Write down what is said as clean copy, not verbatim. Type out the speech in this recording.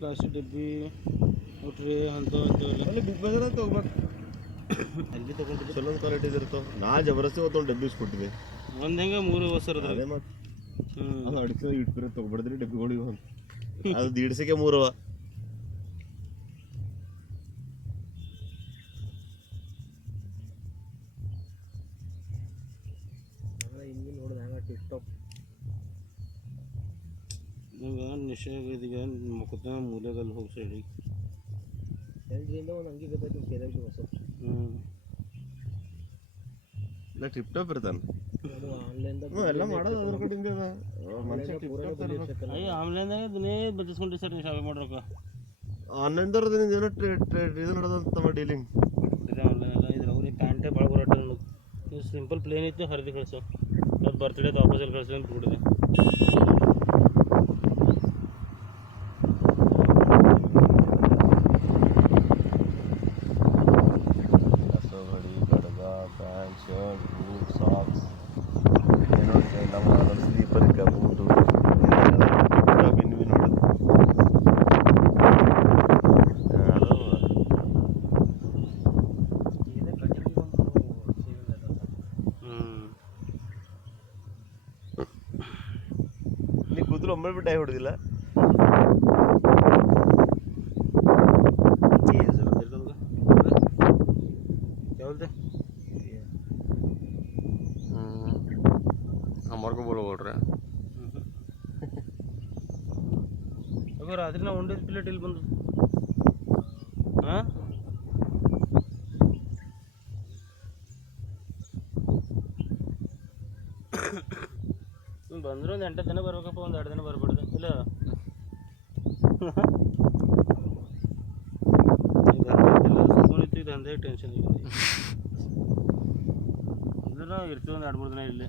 Plastic ಡಬ್ಬಿ ನೋಡ್ರಿ ಅಲ್ಲಿ ಬಿಗ್ ಬಜಾರ್ ಅಂತ ಹೋಗ್ಬೇಕು. ಅಲ್ಲಿ ತೊಗೊಂಡಿದ್ದು ಚಲೋ ಕ್ವಾಲಿಟಿದು ಇರ್ತಾವೆ. ನಾ ಜಬರ್ದಸ್ತಿ ಒಂದು ಡಬ್ಬಿ ಇಸ್ಕೊಟ್ಟಿದ್ದೆ. ಒಂದು ಹೆಂಗೆ 3 ಹೊಸರು ಅದೇ ಮತ್ತು ಅದು ಅಡಿಕೆ ಇಟ್ಬಿರ ತೊಗೊಬಾರ್ದ್ರಿ ಡಬ್ಬಿಗಳಿಗೆ ಒಂದು ಅದು ದೀಡ್ಸಕ್ಕೆ 3 ಅವ. ಹಿಂಗೆ ನೋಡಿದ ಹ್ಯಾಂಗ ಟಿಪ್ ಟಾಪ್ ನಂಗೆ ನಿಶಾಗ ಮುಖದ ಮೂಲೆಗಲ್ಲಿ ಹೋಗಿ ಸೈಡಿಗೆ ಎಲ್ರಿಂದ ಒಂದು ಅಂಗಿ ಗೊತ್ತಾಯ್ತು ಕೇಳಿದ್ರು ಹೊಸ. ಇಲ್ಲ ಟಿಪ್ ಟಾಪ್ ಇರ್ತಾನೆ ಅದು ಆನ್ಲೈನ್ದಾಗ ಎಲ್ಲ ಮಾಡೋದು ಅದ್ರ ಕಡೆಯಿಂದ ಮನುಷ್ಯ ಟಿಪ್ ಟಾಪ್ ಅಯ್ಯ ಆನ್ಲೈನ್ದಾಗ ದಿನೇ ಬದಿಸ್ಕೊಂಡ್ರಿ ಸರ್ ನೀವು ಶಾಪಿಂಗ್ ಮಾಡ್ರಕ್ಕ. ಆನ್ಲೈನ್ದವ್ರದ್ದು ಏನೋ ಇದು ನಡೆದಂತ ಡೀಲಿಂಗ್ ಇದೆ ಆನ್ಲೈನ್ ಎಲ್ಲ ಇದ್ರ ಅವ್ರಿಗೆ ಪ್ಯಾಂಟೇ ಭಾಳ ಬರೋಟ ಇದು ಸಿಂಪಲ್ ಪ್ಲೇನ್ ಇತ್ತು ಹರಿದು ಕಳಿಸೋ ಅದು ಬರ್ತ್ಡೇದು ಆಪೋಸಲ್ಲಿ ಕಳಿಸೋ ಅಂತ ಬಿಟ್ಟಿದೆ. ಪ್ಯಾಂಟ್ ಶರ್ಟ್ ಬೂಟ್ ಸಾಕ್ಸ್ ಏನೋ ನಮ್ಮ ಸ್ಲೀಪರ್ ಬೂಟು ಬಿನ್ನು ಬಿನ್ನು ನೀ ಕೂದಲು ಒಮ್ಮೆ ಬಿಟ್ಟು ಹೊಡೆದಿಲ್ಲ. ಯಾವ್ದು हमारे को बोलो बोल रहे हैं अगर रात्रि ना उंडे प्लेट ಇಲ್ಲಿ ಬಂದು ಹಾ ಬಂದ್ರೆ ಒಂದು 8 ದಿನ ಬರ್ಬೇಕಪ್ಪ, ಒಂದು 2 ದಿನ ಬರ್ಬಿಡ್ದೆ ಇಲ್ಲ. ಸುಮ್ಮನಿತ್ತು ದಂಧೆ ಟೆನ್ಷನ್ ಈಗ ಇಲ್ಲ ಇರ್ತೀವಿ ಒಂದು 2-3 ದಿನ ಇಲ್ಲಿ.